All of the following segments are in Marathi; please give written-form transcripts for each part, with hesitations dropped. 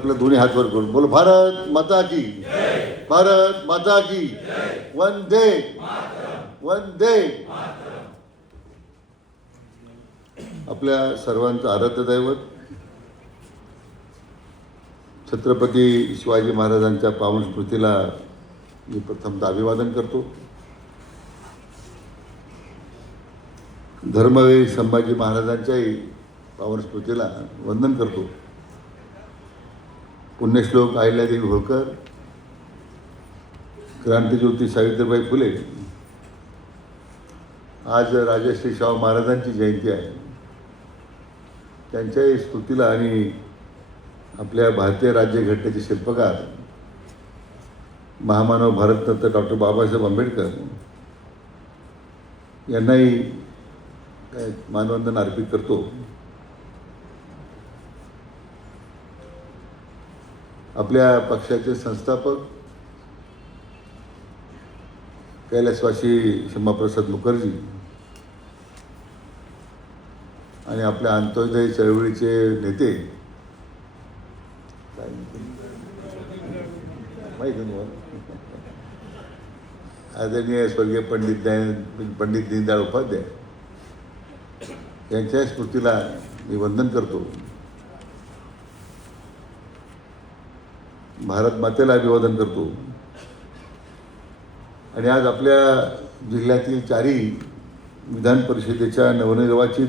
आपलं दोन्ही हात वर करून बोल, भारत माता की, भारत माता की, वंदे वंदे. आपल्या सर्वांचं आराध्य दैवत छत्रपती शिवाजी महाराजांच्या पावन स्मृतीला मी प्रथमतः अभिवादन करतो. धर्मवीर संभाजी महाराजांच्याही पावन स्मृतीला वंदन करतो. पुण्यश्लोक अहिल्यादेवी होळकर, क्रांतिज्योती सावित्रीबाई फुले, आज राजश्री शाहू महाराजांची जयंती आहे. त्यांच्याही स्मृतीला आणि आपल्या भारतीय राज्यघटनेचे शिल्पकार महामानव भारतरत्न डॉक्टर बाबासाहेब आंबेडकर यांनाही मानवंदन अर्पित करतो. आपल्या पक्षाचे संस्थापक कैलासवासी क्षमाप्रसाद मुखर्जी आणि आपल्या अंत्योदय चळवळीचे नेते आदरणीय स्वर्गीय पंडित दीनदयाळ उपाध्याय यांच्या स्मृतीला मी वंदन करतो. भारत मातेला अभिवादन करतो. आणि आज आपल्या जिल्ह्यातील चारही विधान परिषदेच्या नवनिर्वाचित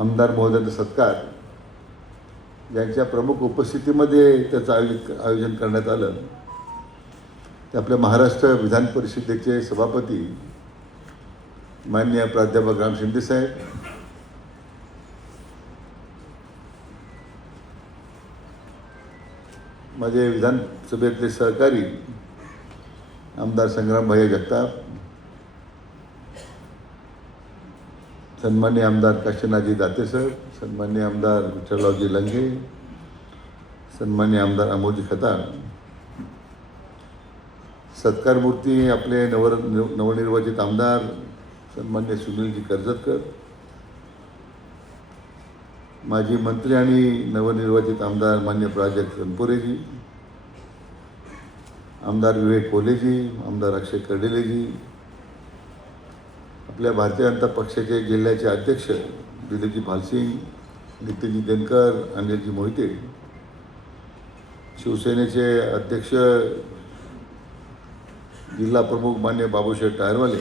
आमदार महोदयांचा सत्कार ज्यांच्या प्रमुख उपस्थितीमध्ये त्याचं आयोजन करण्यात आलं ते आपल्या महाराष्ट्र विधान परिषदेचे सभापती माननीय प्राध्यापक राम शिंदे साहेब, माझे विधानसभेतले सहकारी आमदार संग्रामभाई जगताप, सन्मान्य आमदार काशीनाथजी दाते सर, सन्मान्य आमदार विठ्ठलरावजी लंगे, सन्मान्य आमदार अमोलजी खताळ, सत्कारमूर्ती आपले नवनिर्वाचित आमदार सन्मान्य सुनीलजी कर्जतकर, माजी मंत्री आणि नवनिर्वाचित आमदार मान्य प्राजक्त रणपुरेजी, आमदार विवेक कोलेजी, आमदार अक्षय कर्डिलेजी, आपल्या भारतीय जनता पक्षाचे जिल्ह्याचे अध्यक्ष दिलीपजी भालसिंग, नितीनजी देनकर, अनिलजी मोहिते, शिवसेनेचे अध्यक्ष जिल्हा प्रमुख मान्य बाबूसाहेब टायरवाले,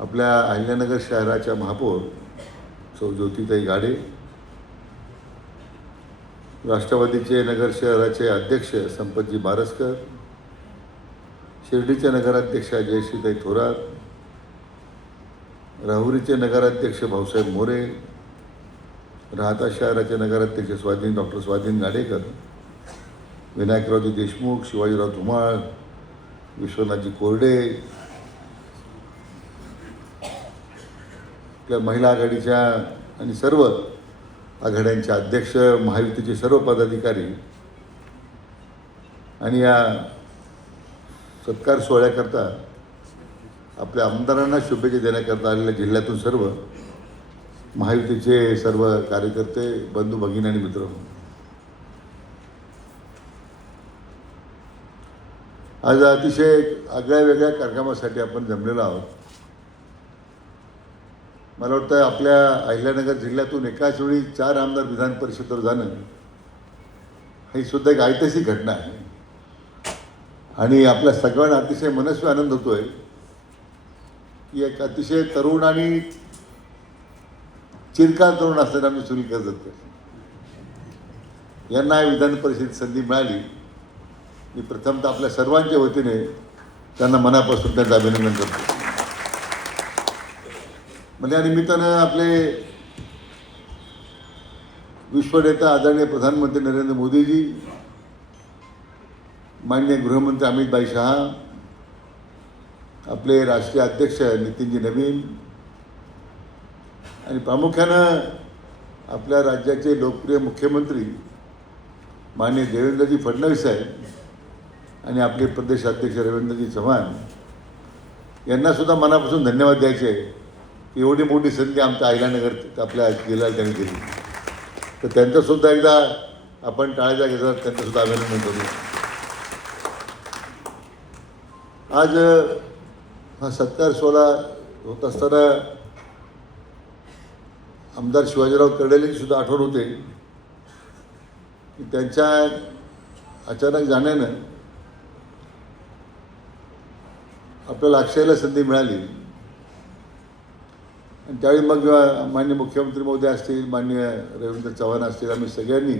आपल्या अहिल्यानगर शहराच्या महापौर सौ ज्योतिताई गाडे, राष्ट्रवादीचे नगर शहराचे अध्यक्ष संपतजी बारसकर, शिर्डीचे नगराध्यक्ष जयश्रीताई थोरात, राहुरीचे नगराध्यक्ष भाऊसाहेब मोरे, राहता शहराचे नगराध्यक्ष डॉक्टर स्वाधीन गाडेकर, विनायकरावजी देशमुख, शिवाजीराव धुमाळ, विश्वनाथजी कोरडे, आपल्या महिला आघाडीच्या आणि सर्व आघाड्यांचे अध्यक्ष, महायुतीचे सर्व पदाधिकारी आणि या सत्कार सोहळ्याकरता आपल्या आमदारांना शुभेच्छा देण्याकरता आलेल्या जिल्ह्यातून सर्व महायुतीचे सर्व कार्यकर्ते, बंधू भगिनी आणि मित्र, आज अतिशय आगळ्या वेगळ्या कार्यक्रमासाठी आपण जमलेलो आहोत. मला वाटतं आपल्या अहिल्यानगर जिल्ह्यातून एकाच वेळी 4 आमदार विधान परिषदेवर जाणं ही सुद्धा एक ऐतिहासिक घटना आहे. आणि आपल्या सगळ्यांना अतिशय मनस्वी आनंद होतोय की एक अतिशय तरुण आणि चिरकाल तरुण असलेला आम्ही सुनील कर्जतकर यांना विधान परिषदेत संधी मिळाली. मी प्रथमतः आपल्या सर्वांच्या वतीने त्यांना मनापासून त्यांचं अभिनंदन करतो. म्हणजे या निमित्तानं आपले विश्वनेता आदरणीय प्रधानमंत्री नरेंद्र मोदीजी, माननीय गृहमंत्री अमित शहा, आपले राष्ट्रीय अध्यक्ष नितीनजी नवीन आणि प्रामुख्यानं आपल्या राज्याचे लोकप्रिय मुख्यमंत्री माननीय देवेंद्रजी फडणवीस साहेब आणि आपले प्रदेश अध्यक्ष रवींद्रजी चव्हाण यांनासुद्धा मनापासून धन्यवाद द्यायचे. एवढी मोठी संधी आमच्या अहिल्यानगर आपल्या जिल्ह्याला त्यांनी दिली. तर त्यांचंसुद्धा एकदा आपण टाळ्या घेतात, त्यांचंसुद्धा अभिनंदन करू. आज हा सत्कार सोहळा होत असताना आमदार शिवाजीराव कर्डिलेंची सुद्धा आठवण होते की त्यांच्या अचानक जाण्यानं आपल्याला अक्षयला संधी मिळाली. आणि त्यावेळी मग माननीय मुख्यमंत्री महोदय असतील, माननीय रवींद्र चव्हाण असतील, आम्ही सगळ्यांनी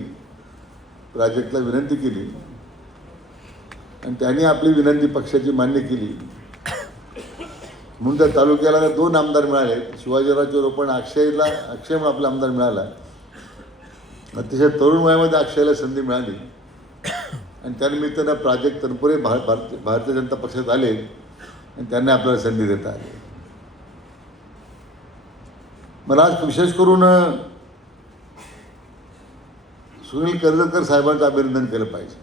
प्राजक्तला विनंती केली आणि त्यांनी आपली विनंती पक्षाची मान्य केली. म्हणून त्या तालुक्याला 2 आमदार मिळाले. शिवाजीरावचे रोपण अक्षय म्हणून आपला आमदार मिळाला. अतिशय तरुण वयामध्ये अक्षयला संधी मिळाली आणि त्यानिमित्तानं प्राजक्त तनपुरे भारतीय जनता पक्षात आले आणि त्यांनी आपल्याला संधी देता आली. मला आज विशेष करून सुनील कर्जतकर साहेबांचं अभिनंदन केलं पाहिजे.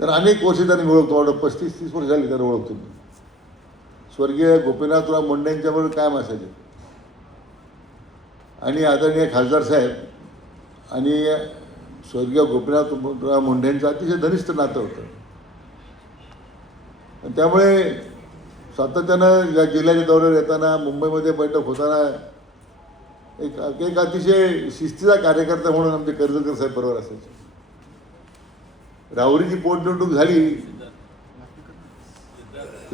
तर अनेक वर्ष त्यांनी ओळखतो, 35-30 वर्ष झाली त्याला ओळखतो मी. स्वर्गीय गोपीनाथराव मुंडेंच्याबरोबर कायम असायचे आणि आदरणीय खासदार साहेब आणि स्वर्गीय गोपीनाथराव मुंडेंचं अतिशय घनिष्ठ नातं होतं. आणि त्यामुळे सातत्यानं या जिल्ह्याच्या दौऱ्यावर येताना, मुंबईमध्ये बैठक होताना एक अतिशय शिस्तीचा कार्यकर्ता म्हणून आमचे कर्जतकर साहेब बरोबर असायचे. राहुरीची पोटनिवडणूक झाली,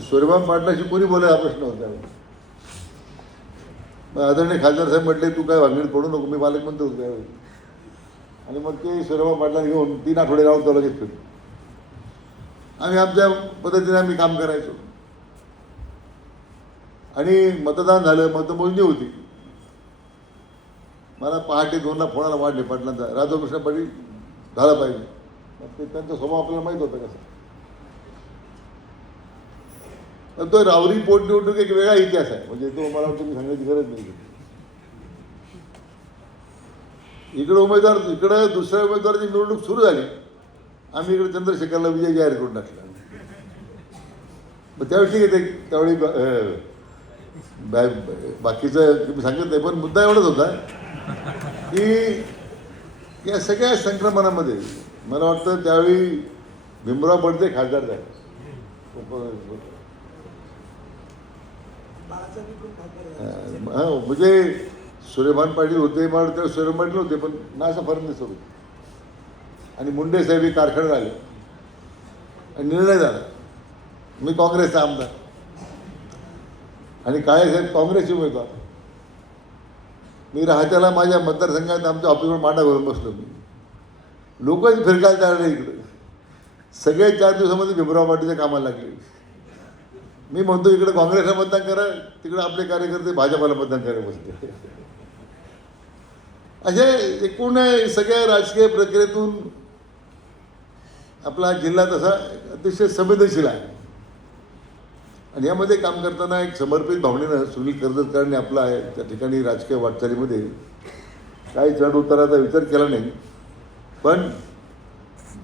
सूर्यभान पाटलाशी कोणी बोलायला हा प्रश्न होता. मग आदरणीय खासदार साहेब म्हटले, तू काय भांगडीत पडू नको, मी पालकमंत्री होतो त्यावेळी. आणि मग ते सूर्यभान पाटलांना घेऊन 3 आठवडे राहून तो लगेच फिरतो. आम्ही आमच्या पद्धतीने आम्ही काम करायचो. आणि मतदान झालं, मतमोजणी होती. मला पहाटे 2ला फोन आला वाढले पाटलांचा, राधाकृष्ण पाटील झाला पाहिजे. मग ते त्यांचा स्वभाव आपल्याला माहीत होता कसा. पण तो राहुरी पोटनिवडणूक एक वेगळा इतिहास आहे. म्हणजे तो मला वाटतं मी सांगण्याची गरज नाही. इकडं दुसऱ्या उमेदवाराची निवडणूक सुरू झाली, आम्ही इकडे चंद्रशेखरला विजय जाहीर करून टाकला. मग त्यावेळी ठीक आहे, त्यावेळी बाकीचं मी सांगत नाही, पण मुद्दा एवढाच होता की या सगळ्या संक्रमणामध्ये मला वाटतं त्यावेळी भीमराव पडते खासदार झाले. म्हणजे सूर्यभान पाटील होते, मला वाटतं सूर्यभान पाटील होते, पण नासा फडणवीस होते. आणि मुंडे साहेब कारखान्यात आले आणि निर्णय झाला, मी काँग्रेसचा आमदार आणि काळेसाहेब काँग्रेसचे उमेदवार. मी राहत्याला माझ्या मतदारसंघात आमच्या ऑफिसवर मांडा घालून बसलो. मी लोकच फिरकायला तयार नाही इकडे. सगळे 4 दिवसामध्ये भीमराव पाटीलच्या कामाला लागले. मी म्हणतो इकडे काँग्रेसला मतदान करा, तिकडे आपले कार्यकर्ते भाजपाला मतदान करायला बसले. असे एकूण सगळ्या राजकीय प्रक्रियेतून आपला जिल्हा तसा अतिशय संवेदनशील आहे. आणि यामध्ये काम करताना एक समर्पित भावनेनं सुनील कर्जतकरांनी आपला त्या ठिकाणी राजकीय वाटचालीमध्ये काही चढ उताराचा विचार केला नाही, पण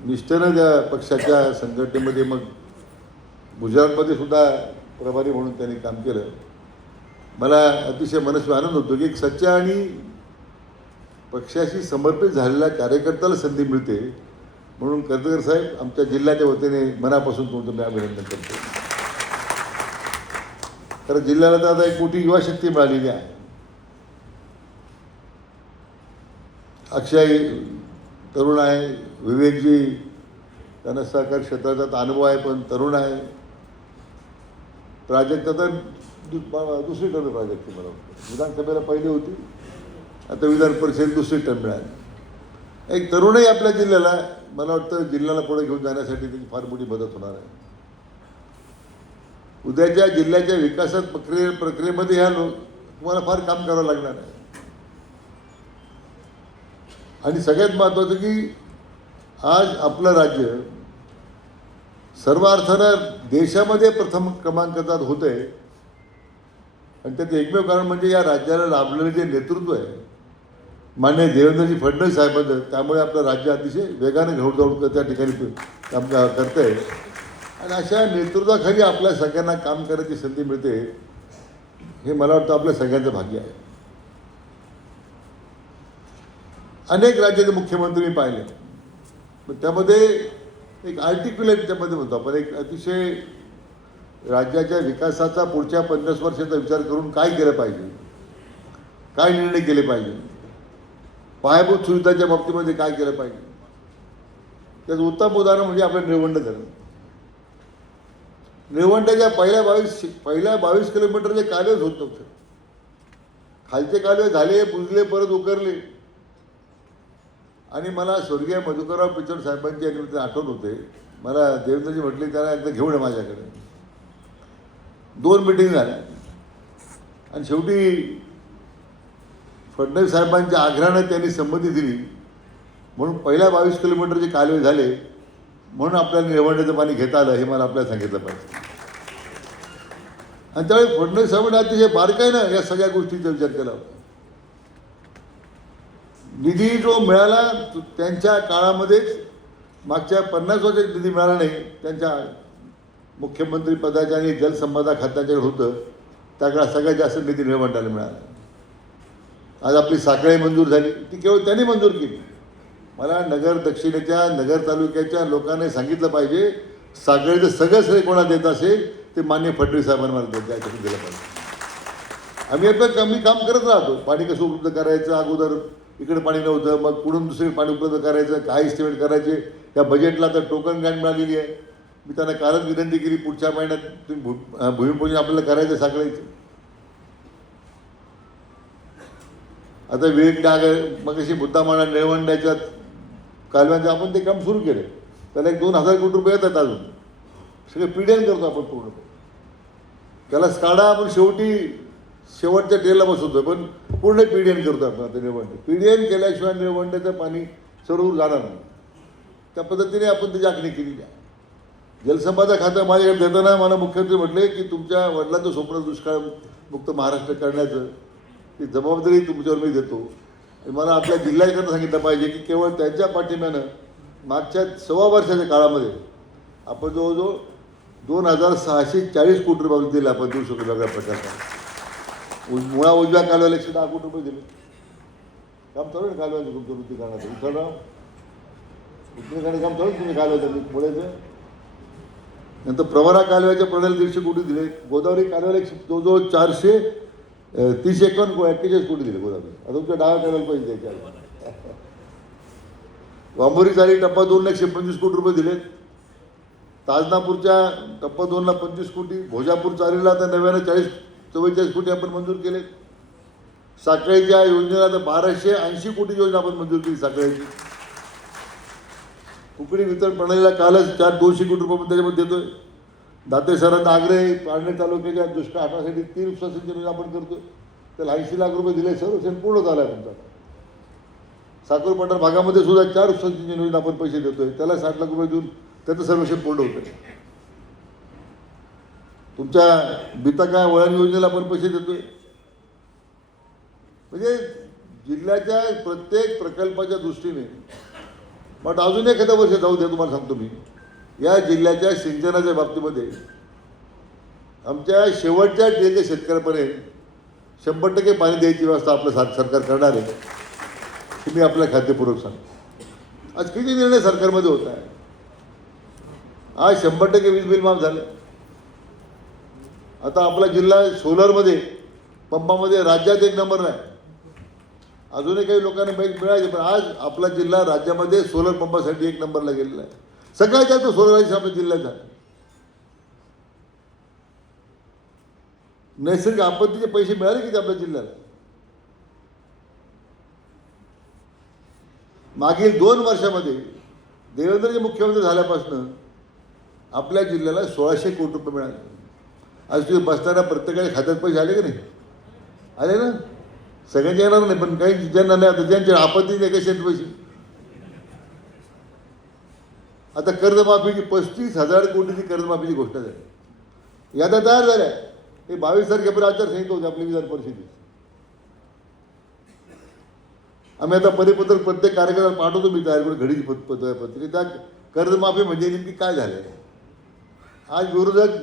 निष्ठेनं त्या पक्षाच्या संघटनेमध्ये मग गुजरातमध्ये सुद्धा प्रभारी म्हणून त्यांनी काम केलं. मला अतिशय मनस्वी आनंद होतो की एक सच्चा आणि पक्षाशी समर्पित झालेल्या कार्यकर्त्याला संधी मिळते. म्हणून कर्जतकर साहेब, आमच्या जिल्ह्याच्या वतीने मनापासून तुमचं मी अभिनंदन करतो. तर जिल्ह्याला तर आता 1 कोटी युवा शक्ती मिळालेली आहे. अक्षय तरुण आहे, विवेकजी त्यांना सहकारी क्षेत्राचा अनुभव आहे पण तरुण आहे. प्राजक्ता तर दुसरी टर्म प्राजक्ती मला वाटतं, विधानसभेला पहिली होती, आता विधान परिषदेत दुसरी टर्म मिळाली. एक तरुणही आपल्या जिल्ह्याला, मला वाटतं जिल्ह्याला पुढे घेऊन जाण्यासाठी त्याची फार मोठी मदत होणार आहे. उद्याच्या जिल्ह्याच्या विकासात प्रक्रियेमध्ये ह्या तुम्हाला फार काम करावं लागणार आहे. आणि सगळ्यात महत्त्वाचं की आज आपलं राज्य सर्व अर्थानं देशामध्ये प्रथम क्रमांकाचा होत आहे. आणि त्याचं एकमेव कारण म्हणजे या राज्याला लाभलेलं जे नेतृत्व आहे माननीय देवेंद्रजी फडणवीस साहेबांचं, त्यामुळे आपलं राज्य अतिशय वेगाने घोडदौड त्या ठिकाणी काम करतं आहे. आणि अशा नेतृत्वाखाली आपल्या सगळ्यांना काम करायची संधी मिळते, हे मला वाटतं आपल्या सगळ्यांचं भाग्य आहे. अनेक राज्याचे मुख्यमंत्री मी पाहिले, पण त्यामध्ये एक आर्टिक्युलेट त्यामध्ये म्हणतो आपण, एक अतिशय राज्याच्या विकासाचा पुढच्या 50 वर्षाचा विचार करून काय केलं पाहिजे, काय निर्णय केले पाहिजे, पायाभूत सुविधांच्या बाबतीमध्ये काय केलं पाहिजे. त्याचं उत्तम उदाहरण म्हणजे आपलं निळवंड धरण. निळवंडाच्या पहिल्या 22 किलोमीटरचे कालवेच होत नव्हतं. खालचे कालवे झाले, बुजले, परत उकरले. आणि मला स्वर्गीय मधुकरराव पिचड साहेबांची एक आठवण होते. मला देवेंद्रजी म्हटले त्यांना एकदा घेऊन ये माझ्याकडे. 2 मिटिंग झाल्या आणि शेवटी फडणवीस साहेबांच्या आग्रहाने त्यांनी संमती दिली म्हणून पहिल्या 22 किलोमीटरचे कालवे झाले, म्हणून आपल्याला निळवंड्याचं पाणी घेता आलं, हे मला आपल्याला सांगितलं पाहिजे. आणि त्यावेळी फडणवीस साहेबांनी अतिशय बारकाईनं या सगळ्या गोष्टींचा विचार केला होता. निधी जो मिळाला त्यांच्या काळामध्येच, मागच्या 50 वर्षात निधी मिळाला नाही. त्यांच्या मुख्यमंत्री पदाच्या आणि जलसंपदा खात्याच्याकडे होतं, त्या काळात सगळ्यात जास्त निधी निळवंडाला मिळाला. आज आपली साखळी मंजूर झाली, ती केवळ त्यांनी मंजूर केली. मला नगर दक्षिणेच्या, नगर तालुक्याच्या लोकांनी सांगितलं पाहिजे, साखळीचं सगळं श्रेय कोणा देत असेल ते मान्य फडणवीस साहेबांना मला दिलं पाहिजे. आम्ही आपलं कमी काम करत राहतो. पाणी कसं उपलब्ध करायचं, अगोदर इकडे पाणी नव्हतं, मग पुढून दुसरे पाणी उपलब्ध करायचं, काय इस्टिमेट करायचे. या बजेटला तर टोकन ग्रँट मिळालेली आहे. मी त्यांना कालच विनंती केली, पुढच्या महिन्यात तुम्ही भूमिपूजन आपल्याला करायचं साखळीचं. आता विवेक डाग मग अशी मुद्दा म्हणा निळवंड्याच्या कालव्यांचं आपण ते काम सुरू केलं. त्याला एक 2,000 कोटी रुपये येतात. अजून सगळे पीडीएन करतो आपण पूर्ण. त्याला स्काडा आपण शेवटच्या टेलला बसवतो, पण पूर्ण पीडीएन करतो आपण. आता निळवंडे पीडीएन केल्याशिवाय निळवंड्याचं पाणी सरळ जाणार नाही. त्या पद्धतीने आपण त्याची आखणी केली आहे. जलसंपदा खातं माझ्याकडे देताना मला मुख्यमंत्री म्हटले की तुमच्या वडिलांचं स्वप्न दुष्काळ मुक्त महाराष्ट्र करण्याचं ती जबाबदारी तुमच्यावर मी देतो. मला आपल्या जिल्ह्याकडनं सांगितलं पाहिजे की केवळ त्यांच्या पाठिंब्यानं मागच्या 1.25 वर्षाच्या काळामध्ये आपण जवळजवळ 2,640 कोटी रुपये दिले. आपण देऊ शकतो वेगळ्या प्रकारचा. मुळा उजव्या कालव्याला 110 कोटी रुपये दिले. काम चालू आहे कालव्याचं तुमचं वृत्तीकरणाचं. उचलराव वृत्तीकरणाचं काम चालू तुम्ही कालव्याचं मुळ्याचं. नंतर प्रवरा कालव्याच्या प्रणाली 150 कोटी दिले. गोदावरी कालव्याला जवळजवळ 430-41 कोटी दिले गोदावरी. आता तुमच्या डाव्या कालव्याला पैसे द्यायचे. वांबोरी चाली टप्पा 2ला 125 कोटी रुपये दिले. ताजनापूरच्या टप्पा 2ला 25 कोटी. भोजापूर चालीला आता नव्यानं 44 कोटी आपण मंजूर केले. साखळीच्या योजनेला तर 1280 कोटी योजना आपण मंजूर केली साखळीची. कुकडी वितरण प्रणालीला कालच 200 कोटी रुपये त्याच्यामध्ये देतोय. दातेसरांना आग्रह पारनेर तालुक्याच्या दुष्काळ हटवण्यासाठी 3 उपसा सिंचन योजना आपण करतो. त्याला 80 लाख रुपये दिले. सर्वेक्षण पूर्ण झालं आहे तुमचा. साकोर पठार भागामध्ये सुद्धा 4 उपसा सिंचन योजना आपण पैसे देतोय. त्याला 60 लाख रुपये देऊन त्याचं सर्वेक्षण पूर्ण होतं. तुमच्या बिताका वळण योजनेला आपण पैसे देतोय. म्हणजे जिल्ह्याच्या प्रत्येक प्रकल्पाच्या दृष्टीने. बट अजून एखाद्या वर्ष जाऊ द्या, तुम्हाला सांगतो मी, या जिल्ह्याच्या सिंचनाच्या बाबतीमध्ये आमच्या शेवटच्या टेच्या शेतकऱ्यापर्यंत 100% पाणी द्यायची व्यवस्था आपलं सरकार करणार आहे. हे मी आपल्या खातेपूर्वक सांगतो. आज किती निर्णय सरकारमध्ये होत आहे. आज 100% वीज बिल माफ झालं. आता आपला जिल्हा सोलरमध्ये पंपामध्ये राज्यात 1 नंबरला आहे. अजूनही काही लोकांना मिळायचे, पण आज आपला जिल्हा राज्यामध्ये सोलर पंपासाठी 1 नंबरला गेलेला आहे. सगळ्यात जास्त सोलर आहे आपल्या जिल्ह्याचा. नैसर्गिक आपत्तीचे पैसे मिळाले किती आपल्या जिल्ह्याला. मागील 2 वर्षामध्ये देवेंद्रजी मुख्यमंत्री झाल्यापासून आपल्या जिल्ह्याला 1600 कोटी रुपये मिळाले. आज तुम्ही बसताना प्रत्येकाच्या खात्यात पैसे आले की नाही. आले ना. सगळ्यांचे येणार नाही, पण काही ज्यांना नाही, आता ज्यांच्या आपत्तीने कसे पैसे. आता कर्जमाफीची 35,000 कोटीची कर्जमाफीची घोषणा झाली. याद्या तयार झाल्या. हे 22 तारखेपर्यंत आचारसंहिता होती आपली विधान परिषदेची. आम्ही आता परिपत्रक प्रत्येक कार्यक्रमाला पाठवतो मी तयार करून घडीची पत्रिका. त्या कर्जमाफी म्हणजे नेमकी काय झालं. आज विरोधक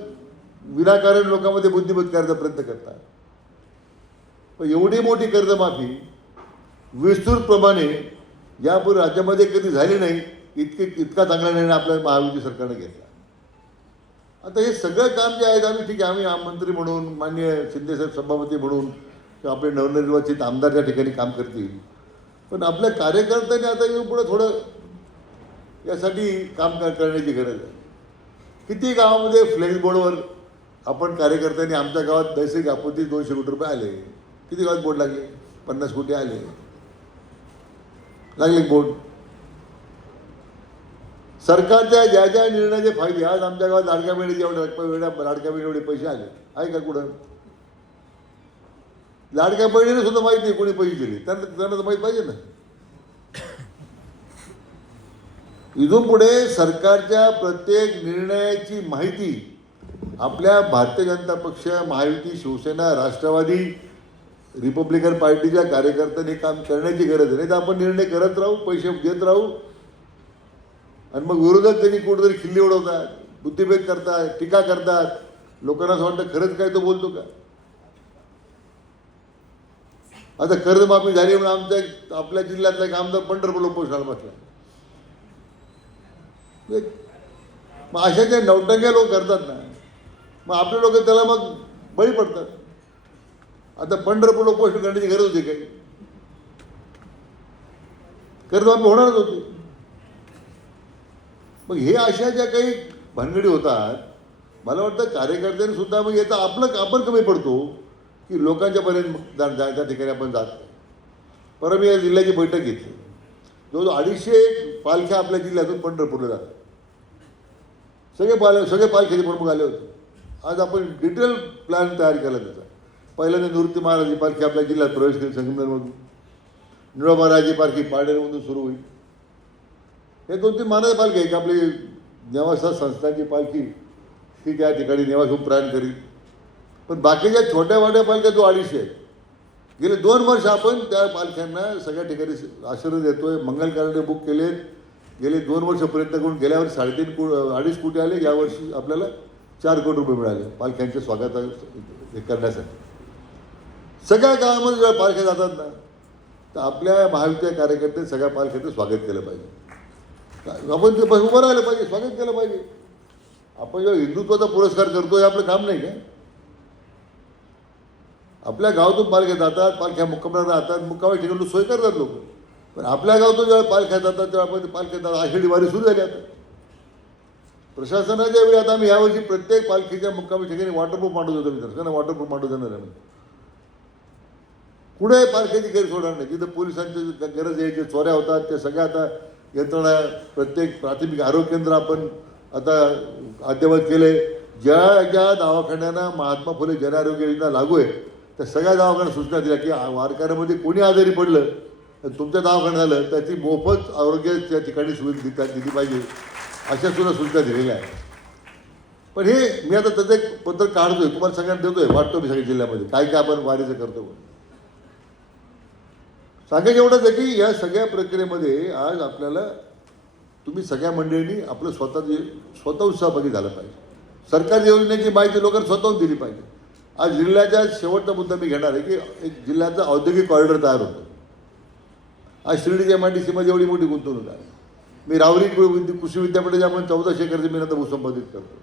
विनाकारण लोकांमध्ये बुद्धिमत करायचा प्रयत्न करतात. पण एवढी मोठी कर्जमाफी विस्तृतप्रमाणे यापूर्वी राज्यामध्ये कधी झाली नाही. इतका चांगला निर्णय आपल्या महायुती सरकारने घेतला. आता हे सगळं काम जे आहेत आम्ही ठीक आहे, आम्ही मंत्री म्हणून, माननीय शिंदेसाहेब सभापती म्हणून किंवा आपले नवनिर्वाचित आमदार त्या ठिकाणी काम करतील, पण आपल्या कार्यकर्त्यांनी आता येऊन पुढे थोडं यासाठी काम करण्याची गरज आहे. किती गावामध्ये फ्लेक्स बोर्डवर आपण कार्यकर्त्यांनी आमच्या गावात नैसर्गिक आपत्ती 200 कोटी रुपये आले. किती गावात बोर्ड लागले? 50 कोटी आले. लागले बोर्ड. सरकारच्या ज्या ज्या निर्णयाचे फायदे आज आमच्या गावात लाडक्या बहिणीचे लाडक्या बहिणी एवढे पैसे आले आहे का कुठं? लाडक्या बहिणीने सुद्धा माहीत नाही कोणी पैसे दिले. त्यांना तर माहीत पाहिजे ना. इथून पुढे सरकारच्या प्रत्येक निर्णयाची माहिती आपल्या भारतीय जनता पक्ष, महायुती, शिवसेना, राष्ट्रवादी, रिपब्लिकन पार्टीच्या कार्यकर्त्यांनी काम करण्याची गरज आहे. नाही तर आपण निर्णय करत राहू, पैसे देत राहू आणि मग विरोधक त्यांनी कुठेतरी खिल्ली उडवतात, बुद्धिभेद करतात, टीका करतात. लोकांना असं वाटतं खरंच काय तो बोलतो का? आता कर्जमाफी झाली म्हणून आपल्या जिल्ह्यातला एक आमदार पंढरपूरला उपोषणाला बसला. मग अशा ज्या नौटंक्या लोक करतात ना, मग आपले लोक त्याला मग बळी पडतात. आता पंढरपूरला उपोषण करण्याची गरज होती काही? कर्जमाफी होणारच होती. मग हे अशा ज्या काही भानगडी होतात, मला वाटतं कार्यकर्त्यांनी सुद्धा मग येतं आपण कमी पडतो की लोकांच्या पर्यंत त्या ठिकाणी आपण जात नाही. परवा मी या जिल्ह्याची बैठक घेतली. जवळजवळ 250 पालख्या आपल्या जिल्ह्यातून पंढरपूरला जातात. सगळे पालख्याचे प्रमुख आले होते. आज आपण डिटेल प्लॅन तयार केला त्याचा. पहिल्यांदा निवृत्ती महाराजाची पालखी आपल्या जिल्ह्यात प्रवेश केली संगमनेरमधून. निळोबा महाराजाची पालखी पारनेरमधून सुरू होईल. हे 2-3 महाराज पालखी आहे की आपली नेवासा संस्थांची पालखी ती त्या ठिकाणी नेवासून प्रयाण करील. पण बाकीच्या छोट्या मोठ्या पालख्या जो 250 आहेत. गेले 2 वर्ष आपण त्या पालख्यांना सगळ्या ठिकाणी आशीर्वाद देतोय. मंगल कॅलेंडर बुक केलेत. गेले 2 वर्षापर्यंत करून गेल्या वर्षी 2.5 कोटी आले. यावर्षी आपल्याला 4 कोटी रुपये मिळाले पालख्यांच्या स्वागत हे करण्यासाठी. सगळ्या गावामध्ये जेव्हा पालख्या जातात ना, तर आपल्या महायुतीच्या कार्यकर्त्यांनी सगळ्या पालख्यांचं स्वागत केलं पाहिजे. आपण ते उभं राहिलं पाहिजे, स्वागत केलं पाहिजे. आपण जेव्हा हिंदुत्वाचा पुरस्कार करतो हे आपलं काम नाही का? आपल्या गावातून पालख्या जातात, पालख्या मुक्कामाला राहतात, मुक्कामाच्या ठिकाणी सोय करतात लोक. पण आपल्या गावातून जेव्हा पालख्या जातात तेव्हा आपण पालख्या जातात. आषाढी वारी सुरू झाली. आता प्रशासनाच्या वेळी आता आम्ही यावर्षी प्रत्येक पालखीच्या मुक्कामी ठिकाणी वॉटरप्रूफ मांडू देतो. मित्रांनो, वॉटरप्रूफ मांडू देणार आम्ही. कुठे पालख्याची गैर सोडणार नाही. जिथं पोलिसांची गरज आहे, जे चोऱ्या होतात ते सगळ्या आता यंत्रणा, प्रत्येक प्राथमिक आरोग्य केंद्र आपण आता अद्ययावत केले. ज्या ज्या दवाखान्यांना महात्मा फुले जन आरोग्य योजना लागू आहे त्या सगळ्या दवाखान्यांना सूचना दिल्या की वारकऱ्यामध्ये कोणी आजारी पडलं तर तुमच्या दवाखान्यात झालं त्याची मोफत आरोग्य त्या ठिकाणी सुविधा दिली पाहिजे, अशा सुद्धा सूचना दिलेल्या आहेत. पण हे मी आता त्याचं एक पत्र काढतोय, तुम्हाला सगळ्यांना देतोय, वाटतो मी सगळ्या जिल्ह्यामध्ये काय काय आपण वारीचं करतो. सांगायचं एवढंच आहे की या सगळ्या प्रक्रियेमध्ये आज आपल्याला तुम्ही सगळ्या मंडळींनी आपलं स्वतः सहभागी झालं पाहिजे. सरकारी योजनेची माहिती लोकांना स्वतःहून दिली पाहिजे. आज जिल्ह्याच्या शेवटचा मुद्दा मी घेणार आहे की एक जिल्ह्याचा औद्योगिक कॉरिडॉर तयार होतो. आज शिर्डीच्या MIDCमध्ये एवढी मोठी गुंतवणूक आहे. मी राहुरी कृषी विद्यापीठाचे आपण 1400 एकरची मी आता भूसंपादित करतो.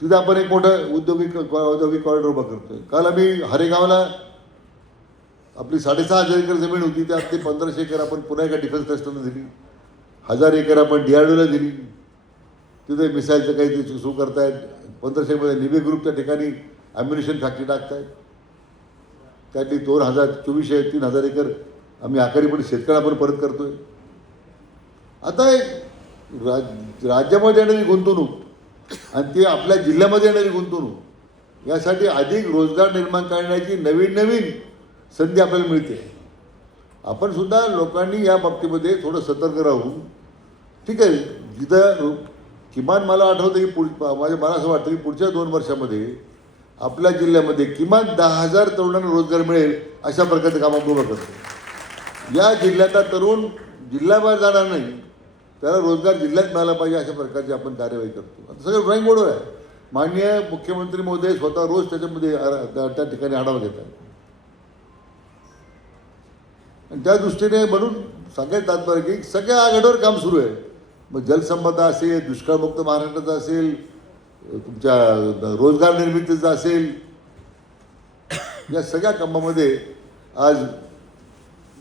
तिथं आपण एक मोठं औद्योगिक कॉरिडॉर उभा करतोय. काल आम्ही हरेगावला आपली 6,500 एकर जमीन होती त्यात ते 1500 एकर आपण पुन्हा एका डिफेन्स ट्रस्टला दिली. 1000 एकर आपण DRDOला दिली. तिथे मिसाईलचं काही ते सुरू करतायत. 1500 निवे ग्रुपच्या ठिकाणी ॲम्युनिशन फॅक्टरी टाकतायत. त्यातली 3,000 एकर आम्ही आखारीपणे शेतकऱ्याला आपण परत करतोय. आता एक राज्यामध्ये येणारी गुंतवणूक आणि ती आपल्या जिल्ह्यामध्ये येणारी गुंतवणूक यासाठी अधिक रोजगार निर्माण करण्याची नवीन संधी आपल्याला मिळते. आपण सुद्धा लोकांनी या बाबतीमध्ये थोडं सतर्क राहून, ठीक आहे, जिथं किमान मला आठवतं की मला असं वाटतं की पुढच्या 2 वर्षामध्ये आपल्या जिल्ह्यामध्ये किमान 10,000 तरुणांना रोजगार मिळेल अशा प्रकारचं काम आपण उभं करतो. या जिल्ह्याचा तरुण जिल्ह्याबाहेर जाणार नाही, त्याला रोजगार जिल्ह्यात मिळाला पाहिजे अशा प्रकारची आपण कार्यवाही करतो. आता सगळं ड्रॉईंग बोर्डवर आहे. माननीय मुख्यमंत्री महोदय स्वतः रोज त्याच्यामध्ये त्या ठिकाणी आढावा घेतात. आणि त्या दृष्टीने म्हणून सगळ्यात तात्पर्य की सगळ्या आघाडीवर काम सुरू आहे. मग जलसंपदा असेल, दुष्काळमुक्त महाराष्ट्राचा असेल, तुमच्या रोजगार निर्मितीचा असेल, या सगळ्या कामामध्ये आज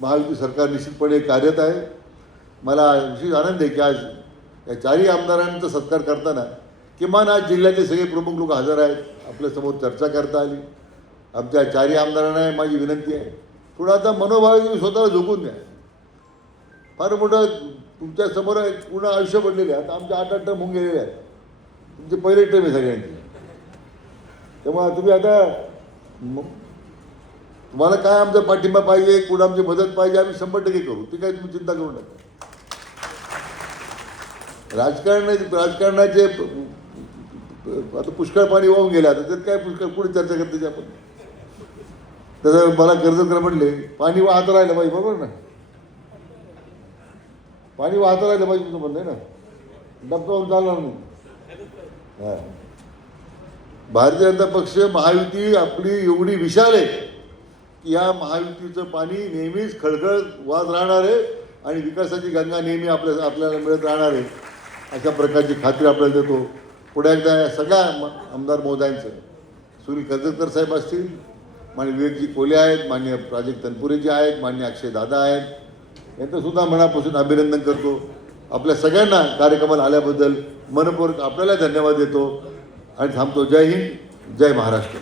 महायुती सरकार निश्चितपणे कार्यरत आहे. मला विशेष आनंद आहे की आज या चारही आमदारांचा सत्कार करताना किमान आज जिल्ह्याचे सगळे प्रमुख लोक हजर आहेत, आपल्यासमोर चर्चा करता आली. आमच्या चारही आमदारांना माझी विनंती आहे, थोडं आता मनोभावे तुम्ही स्वतःला झोकून द्या. फार मोठं तुमच्या समोर पूर्ण आयुष्य पडलेले आहे. आता आमच्या 8 टर्म होऊन गेलेले आहेत, तुमचे पहिले टर्म आहे सगळ्यांचे. त्यामुळे तुम्ही आता तुम्हाला काय आमचा पाठिंबा पाहिजे, कुठं आमची मदत पाहिजे, आम्ही 100% करू. ती काही तुम्ही चिंता करू नका. राजकारणाचे आता पुष्कळ पाणी वाहून गेलं, आता त्यात काय पुष्कळ पुढे चर्चा करते आपण. तसं मला कर्जत म्हटले पाणी वाहत राहिलं पाहिजे, बरोबर ना, पाणी वाहत राहिलं पाहिजे तुमचं म्हणणं आहे ना, डबकावून चालणार नाही. हां, भारतीय जनता पक्ष महायुती आपली एवढी विशाल आहे की या महायुतीचं पाणी नेहमीच खळखळ वाहत राहणार आहे आणि विकासाची गंगा नेहमी आपल्याला मिळत राहणार आहे, अशा प्रकारची खात्री आपल्याला देतो. पुढे एकदा या सगळ्या आमदार महोदयांचं, सुनील कर्जतकर साहेब असतील, मान्य विवेकजी कोले आहेत, मान्य प्राजक्त तनपुरेजी आहेत, मान्य अक्षय दादा आहेत, यांचंसुद्धा मनापासून अभिनंदन करतो. आपल्या सगळ्यांना कार्यक्रमाला आल्याबद्दल मनपूर्वक आपल्याला धन्यवाद देतो आणि थांबतो. जय हिंद, जय महाराष्ट्र.